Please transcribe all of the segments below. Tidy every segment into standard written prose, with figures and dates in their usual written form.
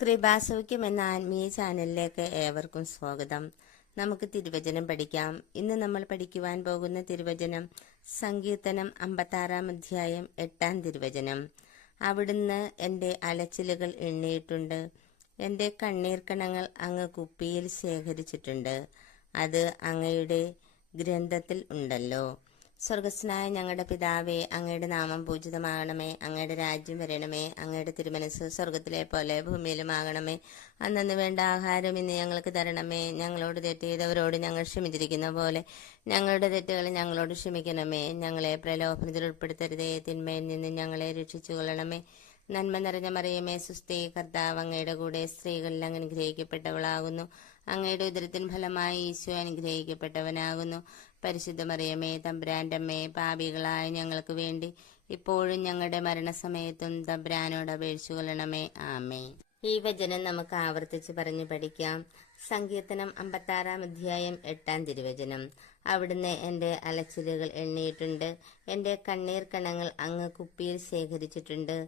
കൃപാസൗഖ്യം എന്ന ആത്മീയ ചാനലിലേക്ക് ഏവർക്കും സ്വാഗതം. നമുക്ക് തിരുവചനം പഠിക്കാം. ഇന്ന് നമ്മൾ പഠിക്കുവാൻ പോകുന്ന തിരുവചനം സങ്കീർത്തനം 56 അധ്യായം 8 തിരുവചനം. അവിടുന്ന് എൻ്റെ അലച്ചിലുകൾ എണ്ണിയിട്ടുണ്ട്, എൻ്റെ കണ്ണീർ കണങ്ങൾ അങ്ങ് കുപ്പിയിൽ ശേഖരിച്ചിട്ടുണ്ട്, അത് അങ്ങയുടെ ഗ്രന്ഥത്തിൽ ഉണ്ടല്ലോ. സ്വർഗസ്നായ ഞങ്ങളുടെ പിതാവേ, അങ്ങയുടെ നാമം പൂജിതമാകണമേ, അങ്ങയുടെ രാജ്യം വരണമേ, അങ്ങയുടെ തിരുമനസ് സ്വർഗത്തിലെ പോലെ ഭൂമിയിലുമാകണമേ. അന്നു വേണ്ട ആഹാരം ഇന്ന് ഞങ്ങൾക്ക് തരണമേ, ഞങ്ങളോട് തെറ്റ് ചെയ്തവരോട് ഞങ്ങൾ ക്ഷമിച്ചിരിക്കുന്ന പോലെ ഞങ്ങളുടെ തെറ്റുകൾ ഞങ്ങളോട് ക്ഷമിക്കണമേ, ഞങ്ങളെ പ്രലോഭനത്തിൽ ഉൾപ്പെടുത്തരുതേ, തിന്മയിൽ നിന്ന് ഞങ്ങളെ രക്ഷിച്ചു കൊള്ളണമേ. നന്മ നിറഞ്ഞ മറിയമേ സുസ്ഥി, കർത്താവ് അങ്ങയുടെ കൂടെ സ്ത്രീകളിൽ അങ്ങ് അനുഗ്രഹിക്കപ്പെട്ടവളാകുന്നു, അങ്ങയുടെ ഉദരത്തിൻ ഫലമായി ഈശോ അനുഗ്രഹിക്കപ്പെട്ടവനാകുന്നു. പരിശുദ്ധ മറിയമേ തമ്പുരാന്റെ അമ്മേ, പാപികളായ ഞങ്ങൾക്ക് വേണ്ടി ഇപ്പോഴും ഞങ്ങളുടെ മരണസമയത്തും തമ്പുരാനോട് അപേക്ഷിച്ചു കൊള്ളണമേ. ആമേ. ഈ വചനം നമുക്ക് ആവർത്തിച്ച് പറഞ്ഞു പഠിക്കാം. സങ്കീർത്തനം 56 അധ്യായം 8 തിരുവചനം. അവിടുന്ന് എൻ്റെ അലച്ചിലുകൾ എണ്ണിയിട്ടുണ്ട്, എൻ്റെ കണ്ണീർ കണങ്ങൾ അങ്ങ് കുപ്പിയിൽ ശേഖരിച്ചിട്ടുണ്ട്,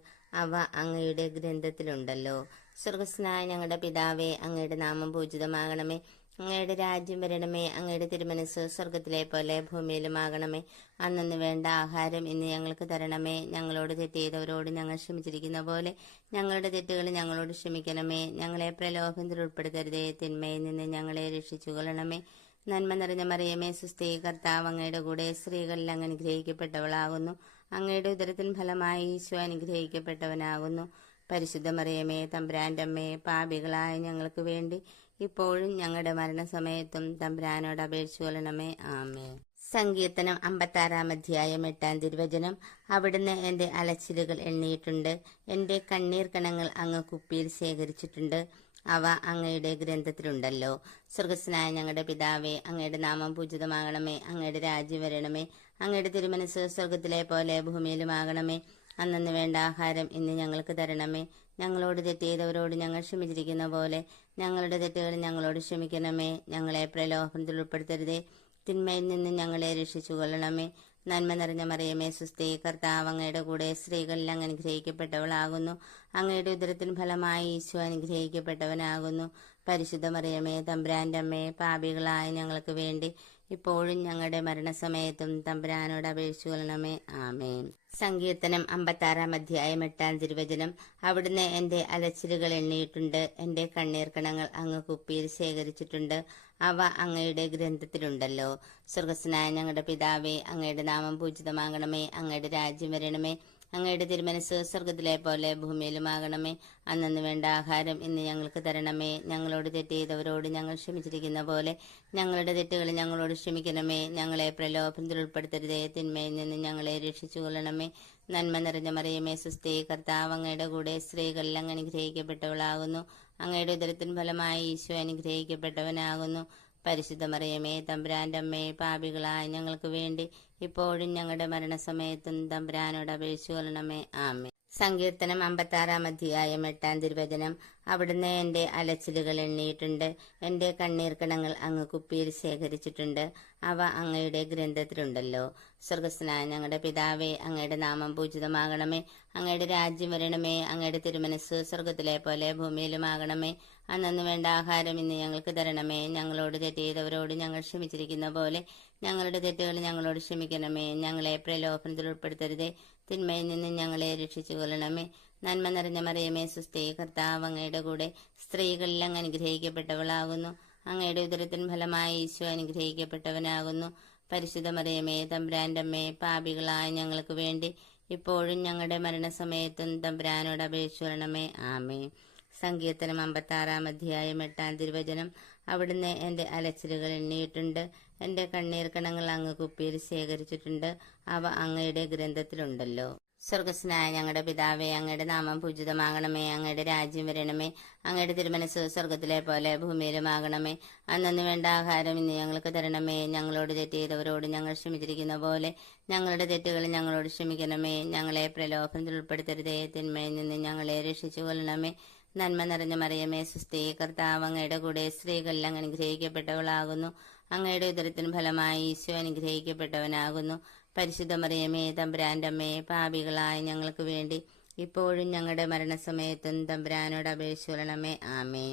അവ അങ്ങയുടെ ഗ്രന്ഥത്തിലുണ്ടല്ലോ. സ്വർഗസ്നായ ഞങ്ങളുടെ പിതാവേ, അങ്ങയുടെ നാമം പൂജിതമാകണമേ, അങ്ങയുടെ രാജ്യം വരണമേ, അങ്ങയുടെ തിരുമനസ് സ്വർഗത്തിലെ പോലെ ഭൂമിയിലുമാകണമേ. അന്നു വേണ്ട ആഹാരം ഇന്ന് ഞങ്ങൾക്ക് തരണമേ, ഞങ്ങളോട് തെറ്റ് ചെയ്തവരോട് ഞങ്ങൾ ക്ഷമിച്ചിരിക്കുന്ന പോലെ ഞങ്ങളുടെ തെറ്റുകൾ ഞങ്ങളോട് ക്ഷമിക്കണമേ, ഞങ്ങളെ പ്രലോഭനത്തിൽ ഉൾപ്പെടുത്തരുതേ, തിന്മയിൽ നിന്ന് ഞങ്ങളെ രക്ഷിച്ചു കൊള്ളണമേ. നന്മ നിറഞ്ഞ മറിയമേ സുസ്ഥി, കർത്താവ് അങ്ങയുടെ കൂടെ സ്ത്രീകളിൽ അങ്ങ് അനുഗ്രഹിക്കപ്പെട്ടവളാകുന്നു, അങ്ങയുടെ ഉദരത്തിൻ ഫലമായി ഈശോ അനുഗ്രഹിക്കപ്പെട്ടവനാകുന്നു. പരിശുദ്ധ മറിയമേ തമ്പുരാന്റെ അമ്മേ, പാപികളായ ഞങ്ങൾക്ക് വേണ്ടി ഇപ്പോഴും ഞങ്ങളുടെ മരണസമയത്തും തമ്പുരാനോട് അപേക്ഷിച്ചു കൊള്ളണമേ. ആമേ. സങ്കീർത്തനം 56 അധ്യായം 8 തിരുവചനം. അവിടുന്ന് എൻ്റെ അലച്ചിലുകൾ എണ്ണിയിട്ടുണ്ട്, എൻ്റെ കണ്ണീർ കണങ്ങൾ അങ്ങ് കുപ്പിയിൽ ശേഖരിച്ചിട്ടുണ്ട്, അവ അങ്ങയുടെ ഗ്രന്ഥത്തിലുണ്ടല്ലോ. സ്വർഗസ്നായ ഞങ്ങളുടെ പിതാവേ, അങ്ങയുടെ നാമം പൂജിതമാകണമേ, അങ്ങയുടെ രാജ്യം വരണമേ, അങ്ങയുടെ തിരുമനസ് സ്വർഗത്തിലെ പോലെ ഭൂമിയിലുമാകണമേ. അന്നു വേണ്ട ആഹാരം ഇന്ന് ഞങ്ങൾക്ക് തരണമേ, ഞങ്ങളോട് തെറ്റ് ചെയ്തവരോട് ഞങ്ങൾ ക്ഷമിച്ചിരിക്കുന്ന പോലെ ഞങ്ങളുടെ തെറ്റുകൾ ഞങ്ങളോട് ക്ഷമിക്കണമേ, ഞങ്ങളെ പ്രലോഭനത്തിൽ ഉൾപ്പെടുത്തരുതേ, തിന്മയിൽ നിന്ന് ഞങ്ങളെ രക്ഷിച്ചു കൊള്ളണമേ. നന്മ നിറഞ്ഞ മറിയമേ സുസ്ഥി, കർത്താവ് അങ്ങയുടെ കൂടെ സ്ത്രീകളിൽ അങ്ങ് അനുഗ്രഹിക്കപ്പെട്ടവളാകുന്നു, അങ്ങയുടെ ഉദരത്തിന് ഫലമായി ഈശോ അനുഗ്രഹിക്കപ്പെട്ടവനാകുന്നു. പരിശുദ്ധ മറിയമേ തമ്പുരാന്റെ അമ്മേ, പാപികളായ ഞങ്ങൾക്ക് വേണ്ടി ഇപ്പോഴും ഞങ്ങളുടെ മരണസമയത്തും തമ്പുരാനോട് അപേക്ഷിച്ചു കൊള്ളണമേ. ആമേൻ. സങ്കീർത്തനം 56 അധ്യായം 8 തിരുവചനം. അവിടുന്ന് എൻ്റെ അലച്ചിലുകൾ എണ്ണിയിട്ടുണ്ട്, എൻ്റെ കണ്ണീർ കണങ്ങൾ അങ്ങ് കുപ്പിയിൽ ശേഖരിച്ചിട്ടുണ്ട്, അവ അങ്ങയുടെ ഗ്രന്ഥത്തിലുണ്ടല്ലോ. സ്വർഗസ്നായ ഞങ്ങളുടെ പിതാവേ, അങ്ങയുടെ നാമം പൂജിതമാകണമേ, അങ്ങയുടെ രാജ്യം വരണമേ, അങ്ങയുടെ തിരുമനസ് സ്വർഗത്തിലെ പോലെ ഭൂമിയിലുമാകണമേ. അന്നു വേണ്ട ആഹാരം ഇന്ന് ഞങ്ങൾക്ക് തരണമേ, ഞങ്ങളോട് തെറ്റ് ചെയ്തവരോട് ഞങ്ങൾ ക്ഷമിച്ചിരിക്കുന്ന പോലെ ഞങ്ങളുടെ തെറ്റുകൾ ഞങ്ങളോട് ക്ഷമിക്കണമേ, ഞങ്ങളെ പ്രലോഭനത്തിൽ ഉൾപ്പെടുത്തരുതേ, തിന്മയിൽ നിന്ന് ഞങ്ങളെ രക്ഷിച്ചു കൊള്ളണമേ. നന്മ നിറഞ്ഞ മറിയമേ സുസ്ഥി, കർത്താവ് അങ്ങയുടെ കൂടെ സ്ത്രീകളിൽ അങ്ങ് അനുഗ്രഹിക്കപ്പെട്ടവളാകുന്നു, അങ്ങയുടെ ഉദരത്തിൻ ഫലമായി ഈശോ അനുഗ്രഹിക്കപ്പെട്ടവനാകുന്നു. പരിശുദ്ധ മറിയമേ തമ്പുരാന്റെ അമ്മേ, പാപികളായ ഞങ്ങൾക്ക് വേണ്ടി ഇപ്പോഴും ഞങ്ങളുടെ മരണസമയത്തും തമ്പുരാനോട് അപേക്ഷിച്ചു കൊള്ളണമേ. ആമേ. സങ്കീർത്തനം 56 അധ്യായം 8 തിരുവചനം. അവിടുന്ന് എൻ്റെ അലച്ചിലുകൾ എണ്ണിയിട്ടുണ്ട്, എൻ്റെ കണ്ണീർ കണങ്ങൾ അങ്ങ് കുപ്പിയിൽ ശേഖരിച്ചിട്ടുണ്ട്, അവ അങ്ങയുടെ ഗ്രന്ഥത്തിലുണ്ടല്ലോ. സ്വർഗസ്നായ ഞങ്ങളുടെ പിതാവേ, അങ്ങയുടെ നാമം പൂജിതമാകണമേ, അങ്ങയുടെ രാജ്യം വരണമേ, അങ്ങയുടെ തിരുമനസ് സ്വർഗത്തിലെ പോലെ ഭൂമിയിലുമാകണമേ. അന്നു വേണ്ട ആഹാരം ഇന്ന് ഞങ്ങൾക്ക് തരണമേ, ഞങ്ങളോട് തെറ്റ് ചെയ്തവരോട് ഞങ്ങൾ ക്ഷമിച്ചിരിക്കുന്ന പോലെ ഞങ്ങളുടെ തെറ്റുകൾ ഞങ്ങളോട് ക്ഷമിക്കണമേ, ഞങ്ങളെ പ്രലോഭനത്തിൽ ഉൾപ്പെടുത്തരുതേ, തിന്മയിൽ നിന്ന് ഞങ്ങളെ രക്ഷിച്ചു കൊള്ളണമേ. നന്മ നിറഞ്ഞ മറിയമേ സുസ്ഥി, കർത്താവ് അങ്ങയുടെ കൂടെ സ്ത്രീകളിൽ അങ്ങ് അനുഗ്രഹിക്കപ്പെട്ടവളാകുന്നു, അങ്ങയുടെ ഉദരത്തിൻ ഫലമായി ഈശോ അനുഗ്രഹിക്കപ്പെട്ടവനാകുന്നു. പരിശുദ്ധ മറിയമേ തമ്പുരാന്റെ അമ്മേ, പാപികളായ ഞങ്ങൾക്ക് വേണ്ടി ഇപ്പോഴും ഞങ്ങളുടെ മരണസമയത്തും തമ്പുരാനോട് അപേക്ഷിച്ചു കൊള്ളണമേ. ആമേ. സങ്കീർത്തനം 56 അധ്യായം 8 തിരുവചനം. അവിടുന്ന് എൻ്റെ അലച്ചിലുകൾ എണ്ണിയിട്ടുണ്ട്, എൻ്റെ കണ്ണീർ കണങ്ങൾ അങ്ങ് കുപ്പിയിൽ ശേഖരിച്ചിട്ടുണ്ട്, അവ അങ്ങയുടെ ഗ്രന്ഥത്തിലുണ്ടല്ലോ. സ്വർഗസ്നായ ഞങ്ങളുടെ പിതാവേ, അങ്ങയുടെ നാമം പൂജിതമാകണമേ, അങ്ങയുടെ രാജ്യം വരണമേ, അങ്ങയുടെ തിരുമനസ് സ്വർഗത്തിലെ പോലെ ഭൂമിയിലുമാകണമേ. അന്നു വേണ്ട ആഹാരം ഇന്ന് ഞങ്ങൾക്ക് തരണമേ, ഞങ്ങളോട് തെറ്റ് ചെയ്തവരോട് ഞങ്ങൾ ക്ഷമിച്ചിരിക്കുന്ന പോലെ ഞങ്ങളുടെ തെറ്റുകൾ ഞങ്ങളോട് ക്ഷമിക്കണമേ, ഞങ്ങളെ പ്രലോഭനത്തിൽ ഉൾപ്പെടുത്തരുതേ, തിന്മയിൽ നിന്ന് ഞങ്ങളെ രക്ഷിച്ചു കൊള്ളണമേ. നന്മ നിറഞ്ഞ മറിയമേ സുസ്ഥി, കർത്താവ് അങ്ങയുടെ കൂടെ സ്ത്രീകളിൽ അങ്ങ് അനുഗ്രഹിക്കപ്പെട്ടവളാകുന്നു, അങ്ങയുടെ ഉദരത്തിന് ഫലമായി ഈശോ അനുഗ്രഹിക്കപ്പെട്ടവനാകുന്നു. പരിശുദ്ധ മറിയമേ തമ്പുരാന്റെ അമ്മേ, പാപികളായ ഞങ്ങൾക്ക് വേണ്ടി ഇപ്പോഴും ഞങ്ങളുടെ മരണസമയത്തും തമ്പുരാനോട് അപേക്ഷിച്ചുകൊള്ളണമേ. ആമേ.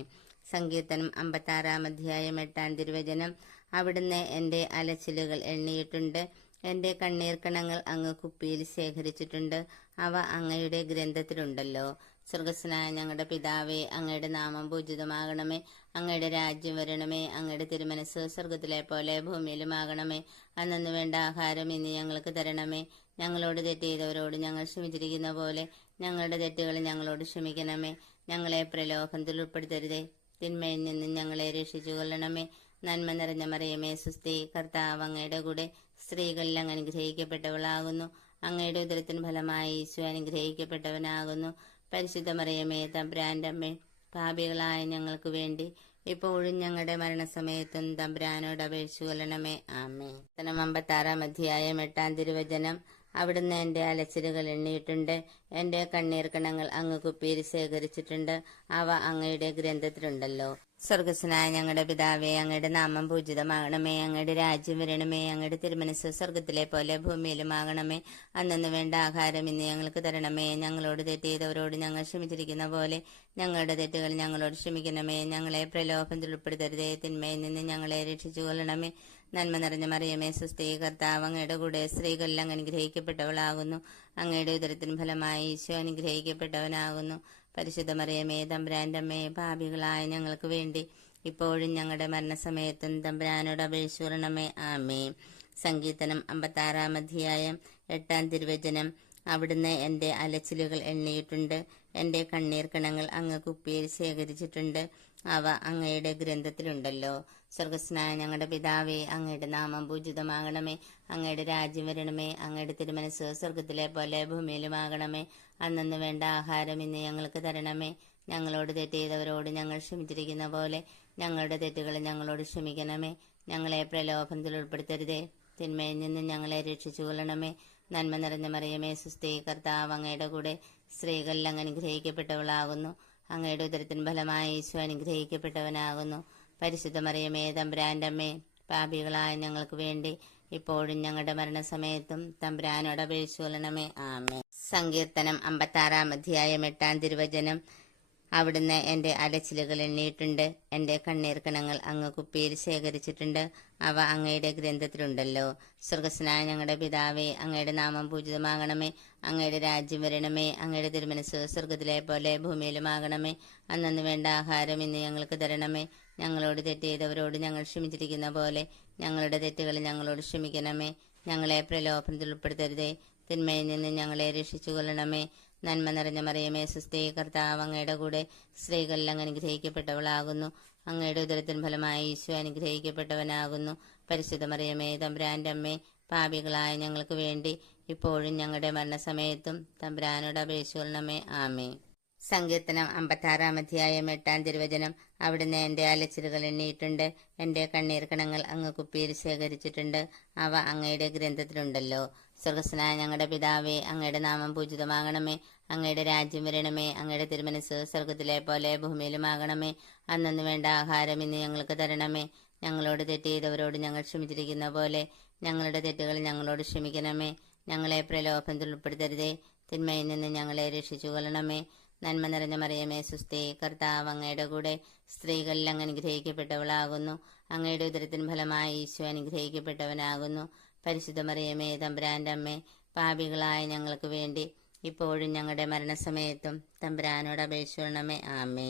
സങ്കീർത്തനം 56 തിരുവചനം. അവിടുന്ന് എൻ്റെ അലച്ചിലുകൾ എണ്ണിയിട്ടുണ്ട്, എൻ്റെ കണ്ണീർക്കണങ്ങൾ അങ്ങ് കുപ്പിയിൽ ശേഖരിച്ചിട്ടുണ്ട്, അവ അങ്ങയുടെ ഗ്രന്ഥത്തിലുണ്ടല്ലോ. സ്വർഗസ്നായ ഞങ്ങളുടെ പിതാവേ, അങ്ങയുടെ നാമം പൂജിതമാകണമേ, അങ്ങയുടെ രാജ്യം വരണമേ, അങ്ങയുടെ തിരുമനസ് സ്വർഗത്തിലെ പോലെ ഭൂമിയിലുമാകണമേ. അന്നു വേണ്ട ആഹാരം ഇന്ന് ഞങ്ങൾക്ക് തരണമേ, ഞങ്ങളോട് തെറ്റ് ചെയ്തവരോട് ഞങ്ങൾ ക്ഷമിച്ചിരിക്കുന്ന പോലെ ഞങ്ങളുടെ തെറ്റുകൾ ഞങ്ങളോട് ക്ഷമിക്കണമേ. ഞങ്ങളെ പ്രലോഭനത്തിൽ ഉൾപ്പെടുത്തരുതേ, തിന്മയിൽ നിന്നും ഞങ്ങളെ രക്ഷിച്ചു കൊള്ളണമേ. നന്മ നിറഞ്ഞ മറിയമേ സുസ്തി, കർത്താവ് അങ്ങയുടെ കൂടെ സ്ത്രീകളിൽ അങ്ങ് അനുഗ്രഹിക്കപ്പെട്ടവളാകുന്നു, അങ്ങയുടെ ഉദരത്തിന് ഫലമായി ഈശോ അനുഗ്രഹിക്കപ്പെട്ടവനാകുന്നു. പരിശുദ്ധ മറിയമേ തമ്പുരാന്റെ അമ്മേ, പാപികളായ ഞങ്ങൾക്ക് വേണ്ടി ഇപ്പോഴും ഞങ്ങളുടെ മരണസമയത്തും തമ്പുരാനോട് അപേക്ഷിച്ചു കൊള്ളണമേ. ആമേ. 56 തിരുവചനം. അവിടുന്ന് എൻ്റെ അലച്ചിലുകൾ എണ്ണിയിട്ടുണ്ട്, എൻ്റെ കണ്ണീർക്കണങ്ങൾ അങ്ങ് കുപ്പിയിൽ ശേഖരിച്ചിട്ടുണ്ട്, അവ അങ്ങയുടെ ഗ്രന്ഥത്തിലുണ്ടല്ലോ. സ്വർഗസ്വനായ ഞങ്ങളുടെ പിതാവേ, അങ്ങയുടെ നാമം പൂജിതമാകണമേ, അങ്ങയുടെ രാജ്യം വരണമേ, അങ്ങയുടെ തിരുമനസ് സ്വർഗത്തിലെ പോലെ ഭൂമിയിലുമാകണമേ. അന്നു വേണ്ട ആഹാരം ഇന്ന് ഞങ്ങൾക്ക് തരണമേ, ഞങ്ങളോട് തെറ്റ് ചെയ്തവരോട് ഞങ്ങൾ ക്ഷമിച്ചിരിക്കുന്ന പോലെ ഞങ്ങളുടെ തെറ്റുകൾ ഞങ്ങളോട് ക്ഷമിക്കണമേ. ഞങ്ങളെ പ്രലോഭനത്തിൽ ഉൾപ്പെടുത്തരുതേ, തിന്മയിൽ നിന്ന് ഞങ്ങളെ രക്ഷിച്ചു കൊള്ളണമേ. നന്മ നിറഞ്ഞ മറിയമേ സുസ്തി, കർത്താവ് അങ്ങയുടെ കൂടെ സ്ത്രീകളിൽ അങ്ങ് അനുഗ്രഹിക്കപ്പെട്ടവളാകുന്നു, അങ്ങയുടെ ഉദരത്തിന് ഫലമായി ഈശോ അനുഗ്രഹിക്കപ്പെട്ടവനാകുന്നു. പരിശുദ്ധ മറിയമേ തമ്പുരാന്റെ അമ്മേ, പാപികളായ ഞങ്ങൾക്ക് വേണ്ടി ഇപ്പോഴും ഞങ്ങളുടെ മരണസമയത്തും തമ്പുരാനോട് അപേക്ഷിച്ചു കൊള്ളണമേ. ആമേ. സങ്കീർത്തനം 56 തിരുവചനം. അവിടുന്ന് എൻ്റെ അലച്ചിലുകൾ എണ്ണിയിട്ടുണ്ട്, എൻ്റെ കണ്ണീർക്കണങ്ങൾ അങ്ങ് കുപ്പിയിൽ ശേഖരിച്ചിട്ടുണ്ട്, അവ അങ്ങയുടെ ഗ്രന്ഥത്തിലുണ്ടല്ലോ. സ്വർഗസ്നായ ഞങ്ങളുടെ പിതാവേ, അങ്ങയുടെ നാമം പൂജിതമാകണമേ, അങ്ങയുടെ രാജ്യം വരണമേ, അങ്ങയുടെ തിരുമനസ് സ്വർഗത്തിലെ പോലെ ഭൂമിയിലുമാകണമേ. അന്നു വേണ്ട ആഹാരം ഇന്ന് ഞങ്ങൾക്ക് തരണമേ, ഞങ്ങളോട് തെറ്റ് ചെയ്തവരോട് ഞങ്ങൾ ക്ഷമിച്ചിരിക്കുന്ന പോലെ ഞങ്ങളുടെ തെറ്റുകൾ ഞങ്ങളോട് ക്ഷമിക്കണമേ. ഞങ്ങളെ പ്രലോഭനത്തിൽ ഉൾപ്പെടുത്തരുതേ, തിന്മയിൽ നിന്ന് ഞങ്ങളെ രക്ഷിച്ചു കൊള്ളണമേ. നന്മ നിറഞ്ഞ മറിയമേ സുസ്തി, കർത്താവ് അങ്ങയുടെ കൂടെ സ്ത്രീകളിൽ അങ്ങ് അനുഗ്രഹിക്കപ്പെട്ടവളാകുന്നു, അങ്ങയുടെ ഉദരത്തിന് ഫലമായി ഈശോ അനുഗ്രഹിക്കപ്പെട്ടവനാകുന്നു. പരിശുദ്ധ മറിയമേ തമ്പുരാന്റെ അമ്മേ, പാപികളായ ഞങ്ങൾക്ക് വേണ്ടി ഇപ്പോഴും ഞങ്ങളുടെ മരണസമയത്തും തമ്പുരാനോട് അപേക്ഷിച്ചു കൊള്ളണമേ. ആമേ. സങ്കീർത്തനം 56 തിരുവചനം. അവിടുന്ന് എൻ്റെ അലച്ചിലുകൾ എണ്ണിയിട്ടുണ്ട്, എൻ്റെ കണ്ണീർക്കണങ്ങൾ അങ്ങ് കുപ്പിയിൽ ശേഖരിച്ചിട്ടുണ്ട്, അവ അങ്ങയുടെ ഗ്രന്ഥത്തിലുണ്ടല്ലോ. സ്വർഗസ്നായ ഞങ്ങളുടെ പിതാവേ, അങ്ങയുടെ നാമം പൂജിതമാകണമേ, അങ്ങയുടെ രാജ്യം വരണമേ, അങ്ങയുടെ തിരുമനസ് സ്വർഗത്തിലെ പോലെ ഭൂമിയിലുമാകണമേ. അന്നു വേണ്ട ആഹാരം ഇന്ന് ഞങ്ങൾക്ക് തരണമേ, ഞങ്ങളോട് തെറ്റ് ചെയ്തവരോട് ഞങ്ങൾ ക്ഷമിച്ചിരിക്കുന്ന പോലെ ഞങ്ങളുടെ തെറ്റുകൾ ഞങ്ങളോട് ക്ഷമിക്കണമേ. ഞങ്ങളെ പ്രലോഭനത്തിൽ ഉൾപ്പെടുത്തരുതേ, തിന്മയിൽ നിന്ന് ഞങ്ങളെ രക്ഷിച്ചു കൊള്ളണമേ. നന്മ നിറഞ്ഞ മറിയമേ സുസ്തി, കർത്താവ് അങ്ങയുടെ കൂടെ സ്ത്രീകളിൽ അങ്ങ് അനുഗ്രഹിക്കപ്പെട്ടവളാകുന്നു, അങ്ങയുടെ ഉദരത്തിന് ഫലമായി ഈശോ അനുഗ്രഹിക്കപ്പെട്ടവനാകുന്നു. പരിശുദ്ധ മറിയമേ തമ്പുരാന്റെ അമ്മേ, പാപികളായ ഞങ്ങൾക്ക് വേണ്ടി ഇപ്പോഴും ഞങ്ങളുടെ മരണസമയത്തും തമ്പുരാനോട് അപേക്ഷിച്ചു കൊള്ളണമേ. ആമേ. സങ്കീർത്തനം 56 തിരുവചനം. അവിടുന്ന് എൻ്റെ അലച്ചിലുകൾ എണ്ണിയിട്ടുണ്ട്, എൻ്റെ കണ്ണീർക്കണങ്ങൾ അങ്ങ് കുപ്പിയിൽ ശേഖരിച്ചിട്ടുണ്ട്, അവ അങ്ങയുടെ ഗ്രന്ഥത്തിലുണ്ടല്ലോ. സ്വർഗസ്നായ ഞങ്ങളുടെ പിതാവേ, അങ്ങയുടെ നാമം പൂജിതമാകണമേ, അങ്ങയുടെ രാജ്യം വരണമേ, അങ്ങയുടെ തിരുമനസ് സ്വർഗത്തിലെ പോലെ ഭൂമിയിലുമാകണമേ. അന്നു വേണ്ട ആഹാരം ഇന്ന് ഞങ്ങൾക്ക് തരണമേ, ഞങ്ങളോട് തെറ്റ് ചെയ്തവരോട് ഞങ്ങൾ ക്ഷമിച്ചിരിക്കുന്ന പോലെ ഞങ്ങളുടെ തെറ്റുകൾ ഞങ്ങളോട് ക്ഷമിക്കണമേ. ഞങ്ങളെ പ്രലോഭനത്തിൽ ഉൾപ്പെടുത്തരുതേ, തിന്മയിൽ നിന്ന് ഞങ്ങളെ രക്ഷിച്ചു കൊള്ളണമേ. നന്മ നിറഞ്ഞ മറിയമേ സുസ്തി, കർത്താവ് അങ്ങയുടെ കൂടെ സ്ത്രീകളിൽ അങ്ങ് അനുഗ്രഹിക്കപ്പെട്ടവളാകുന്നു, അങ്ങയുടെ ഉദരത്തിന് ഫലമായി ഈശോ അനുഗ്രഹിക്കപ്പെട്ടവനാകുന്നു. പരിശുദ്ധ മറിയമേ തമ്പുരാന്റെ അമ്മേ, പാപികളായ ഞങ്ങൾക്ക് വേണ്ടി ഇപ്പോഴും ഞങ്ങളുടെ മരണസമയത്തും തമ്പുരാനോട് അപേക്ഷിച്ചു കൊള്ളണമേ. ആമേ.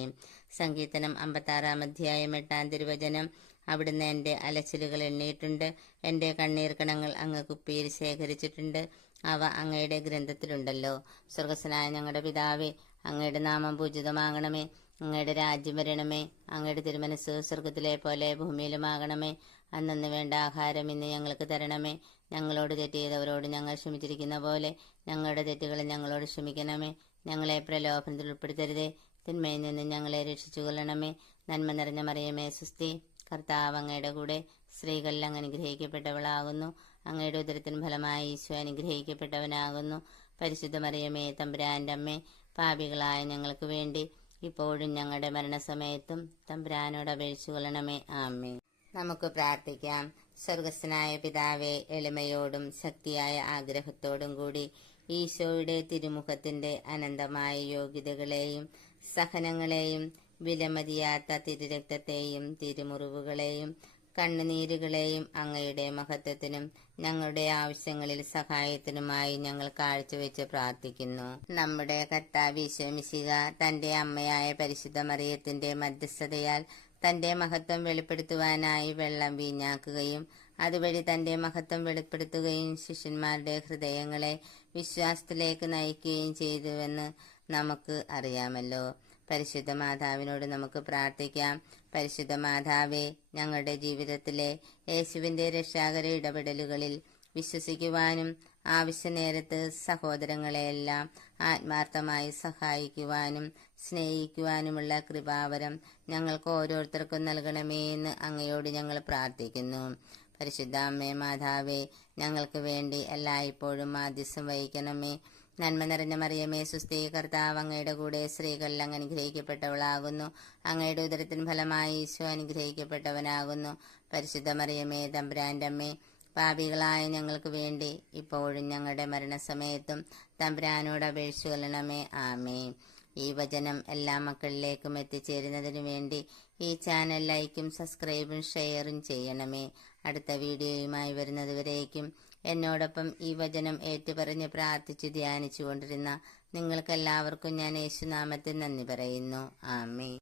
സങ്കീർത്തനം 56 തിരുവചനം. അവിടുന്ന് എൻ്റെ അലച്ചിലുകൾ എണ്ണിയിട്ടുണ്ട്, എൻ്റെ കണ്ണീർക്കണങ്ങൾ അങ്ങ് കുപ്പിയിൽ ശേഖരിച്ചിട്ടുണ്ട്, അവ അങ്ങയുടെ ഗ്രന്ഥത്തിലുണ്ടല്ലോ. സ്വർഗസ്വനായ ഞങ്ങളുടെ പിതാവേ, അങ്ങയുടെ നാമം പൂജിതമാകണമേ, അങ്ങയുടെ രാജ്യം വരണമേ, അങ്ങയുടെ തിരുമനസ് സ്വർഗത്തിലെ പോലെ ഭൂമിയിലുമാകണമേ. അന്നു വേണ്ട ആഹാരം ഇന്ന് ഞങ്ങൾക്ക് തരണമേ, ഞങ്ങളോട് തെറ്റ് ചെയ്തവരോട് ഞങ്ങൾ ക്ഷമിച്ചിരിക്കുന്ന പോലെ ഞങ്ങളുടെ തെറ്റുകൾ ഞങ്ങളോട് ക്ഷമിക്കണമേ. ഞങ്ങളെ പ്രലോഭനത്തിൽ ഉൾപ്പെടുത്തരുതേ, തിന്മയിൽ നിന്ന് ഞങ്ങളെ രക്ഷിച്ചു കൊള്ളണമേ. നന്മ നിറഞ്ഞ മറിയമേ സുസ്തി, കർത്താവ് അങ്ങയുടെ കൂടെ സ്ത്രീകളിൽ അങ്ങ് അനുഗ്രഹിക്കപ്പെട്ടവളാകുന്നു, അങ്ങയുടെ ഉദരത്തിന് ഫലമായി ഈശോ അനുഗ്രഹിക്കപ്പെട്ടവനാകുന്നു. പരിശുദ്ധ മറിയമേ തമ്പുരാന്റെ അമ്മേ, പാപികളായ ഞങ്ങൾക്ക് വേണ്ടി ഇപ്പോഴും ഞങ്ങളുടെ മരണസമയത്തും തമ്പുരാനോട് അപേക്ഷിച്ചു കൊള്ളണമേ. ആമേ. നമുക്ക് പ്രാർത്ഥിക്കാം. സ്വർഗസ്ഥനായ പിതാവേ, എളിമയോടും ശക്തിയായ ആഗ്രഹത്തോടും കൂടി ഈശോയുടെ തിരുമുഖത്തിന്റെ അനന്തമായ യോഗ്യതകളെയും സഹനങ്ങളെയും വിലമതിയാത്ത തിരുരക്തത്തെയും തിരുമുറിവുകളെയും കണ്ണുനീരുകളെയും അങ്ങയുടെ മഹത്വത്തിനും ഞങ്ങളുടെ ആവശ്യങ്ങളിൽ സഹായത്തിനുമായി ഞങ്ങൾ കാഴ്ചവെച്ച് പ്രാർത്ഥിക്കുന്നു. നമ്മുടെ കർത്താവ് ഈശോ മിശിഹ തന്റെ അമ്മയായ പരിശുദ്ധ മറിയത്തിന്റെ മധ്യസ്ഥതയാൽ തന്റെ മഹത്വം വെളിപ്പെടുത്തുവാനായി വെള്ളം വീഞ്ഞാക്കുകയും അതുവഴി തന്റെ മഹത്വം വെളിപ്പെടുത്തുകയും ശിഷ്യന്മാരുടെ ഹൃദയങ്ങളെ വിശ്വാസത്തിലേക്ക് നയിക്കുകയും ചെയ്തുവെന്ന് നമുക്ക് അറിയാമല്ലോ. പരിശുദ്ധ മാതാവിനോട് നമുക്ക് പ്രാർത്ഥിക്കാം. പരിശുദ്ധ മാതാവേ, ഞങ്ങളുടെ ജീവിതത്തിലെ യേശുവിന്റെ രക്ഷാകര ഇടപെടലുകളിൽ വിശ്വസിക്കുവാനും ആവശ്യനേരത്ത് സഹോദരങ്ങളെയെല്ലാം ആത്മാർത്ഥമായി സഹായിക്കുവാനും സ്നേഹിക്കുവാനുമുള്ള കൃപാവരം ഞങ്ങൾക്ക് ഓരോരുത്തർക്കും നൽകണമേ എന്ന് അങ്ങയോട് ഞങ്ങൾ പ്രാർത്ഥിക്കുന്നു. പരിശുദ്ധ അമ്മേ മാതാവേ, ഞങ്ങൾക്ക് വേണ്ടി എല്ലായ്പ്പോഴും മാധ്യസ്ഥം വഹിക്കണമേ. നന്മ നിറഞ്ഞ മറിയമേ, സുസ്ഥി, കർത്താവ് അങ്ങയുടെ കൂടെ സ്ത്രീകളിൽ അങ്ങ് അനുഗ്രഹിക്കപ്പെട്ടവളാകുന്നു. അങ്ങയുടെ ഉദരത്തിൻ ഫലമായി ഈശോ അനുഗ്രഹിക്കപ്പെട്ടവനാകുന്നു. പരിശുദ്ധ മറിയമേ, തമ്പുരാന്റെ അമ്മേ, പാപികളായ ഞങ്ങൾക്ക് വേണ്ടി ഇപ്പോഴും ഞങ്ങളുടെ മരണസമയത്തും തമ്പുരാനോട് അപേക്ഷിച്ചു കൊള്ളണമേ. ആമേൻ. ഈ വചനം എല്ലാ മക്കളിലേക്കും എത്തിച്ചേരുന്നതിനു വേണ്ടി ഈ ചാനൽ ലൈക്കും സബ്സ്ക്രൈബും ഷെയറും ചെയ്യണമേ. അടുത്ത വീഡിയോയുമായി വരുന്നതുവരേക്കും എന്നോടൊപ്പം ഈ വചനം ഏറ്റുപറഞ്ഞ് പ്രാർത്ഥിച്ചു ധ്യാനിച്ചു കൊണ്ടിരുന്ന നിങ്ങൾക്കെല്ലാവർക്കും ഞാൻ യേശുനാമത്തിൽ നന്ദി പറയുന്നു. ആമേൻ.